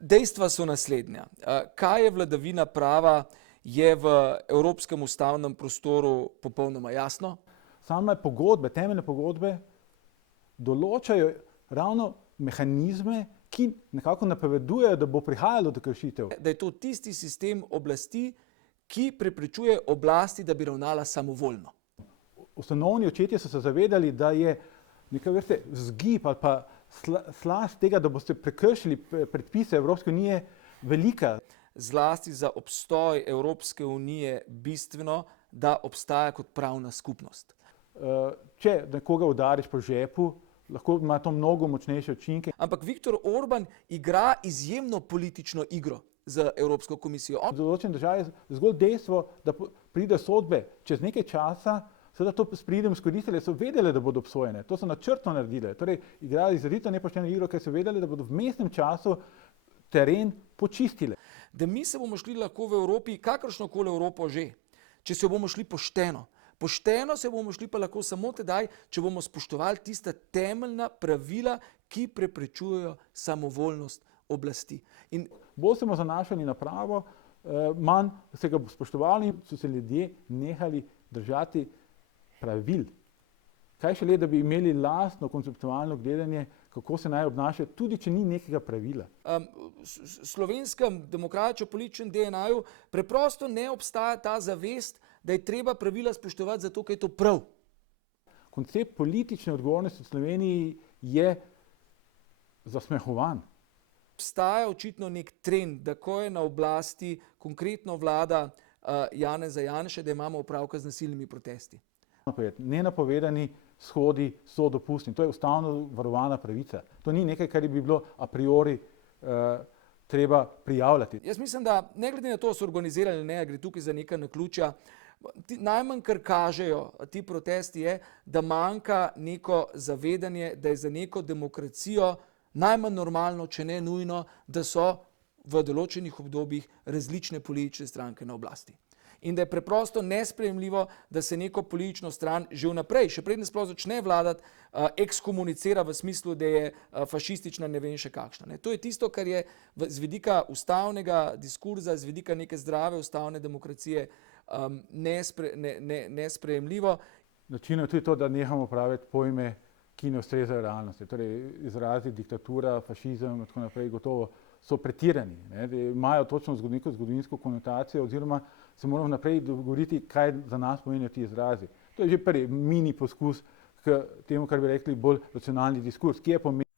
Dejstva so naslednja. Kaj je vladavina prava, je v evropskem ustavnem prostoru popolnoma jasno. Same pogodbe, temeljne pogodbe določajo ravno mehanizme, ki nekako napovedujejo, da bo prihajalo do kršitev. Da je to tisti sistem oblasti, ki preprečuje oblasti, da bi ravnala samovoljno. Ustanovni očetje so se zavedali, da je neka vrste vzgib ali pa slast tega, da boste prekršili predpise Evropske unije velika. Zlasti za obstoj Evropske unije bistveno, da obstaja kot pravna skupnost. Če nekoga udariš po žepu, lahko ima to mnogo močnejše učinke. Ampak Viktor Orban igra izjemno politično igro z Evropsko komisijo. V določeni državi je zgolj dejstvo, da pride sodbe čez nekaj časa, seveda to s pridom izkoristili, so vedeli, da bodo obsojene. To so načrtno naredili. Torej, igrali izrazito nepošteno igro, ker so vedeli, da bodo v vmesnem času teren počistili. Da mi se bomo šli lahko v Evropi, kakršnokoli Evropo že, če se bomo šli pošteno. Pošteno se bomo šli pa lahko samo tedaj, če bomo spoštovali tista temeljna pravila, ki preprečujejo samovoljnost oblasti. In bolj se bomo zanašali na pravo, manj se ga spoštovali, so se ljudje nehali držati pravil. Kaj šele, da bi imeli lastno konceptualno gledanje, kako se naj obnaša, tudi če ni nekega pravila. Slovenskem demokratično-političnem DNA-ju preprosto ne obstaja ta zavest, da je treba pravila spoštovati zato, ker je to prav. Koncept politične odgovornosti v Sloveniji je zasmehovan. Obstaja očitno nek trend, da ko je na oblasti konkretno vlada Janeza Janše, da imamo opravka z nasilnimi protesti. Nenapovedani shodi so dopustni. To je ustavno varovana pravica. To ni nekaj, kar bi bilo a priori treba prijavljati. Jaz mislim, da ne glede na to, so organizirali, ne, gre tukaj za neka naključja. Najmanj, kar kažejo ti protesti, je, da manjka neko zavedanje, da je za neko demokracijo najmanj normalno, če ne nujno, da so v določenih obdobjih različne politične stranke na oblasti. In da je preprosto nesprejemljivo, da se neko politično stran že vnaprej, še preden sploh začne vladati, ekskomunicira v smislu, da je fašistična, ne vem še kakšna. To je tisto, kar je z vidika ustavnega diskurza, z vidika neke zdrave ustavne demokracije nesprejemljivo. Način je tudi to, da nehamo praviti pojme, ki ne ustrezajo realnosti. Torej, izrazi diktatura, fašizem in tako naprej gotovo so pretirani, imajo točno zgodovinsko konotacijo oziroma se moramo naprej dogovoriti, kaj za nas pomenijo ti izrazi. To je že prvi mini poskus k temu, kar bi rekli bolj racionalni diskurs, ki je pomemben.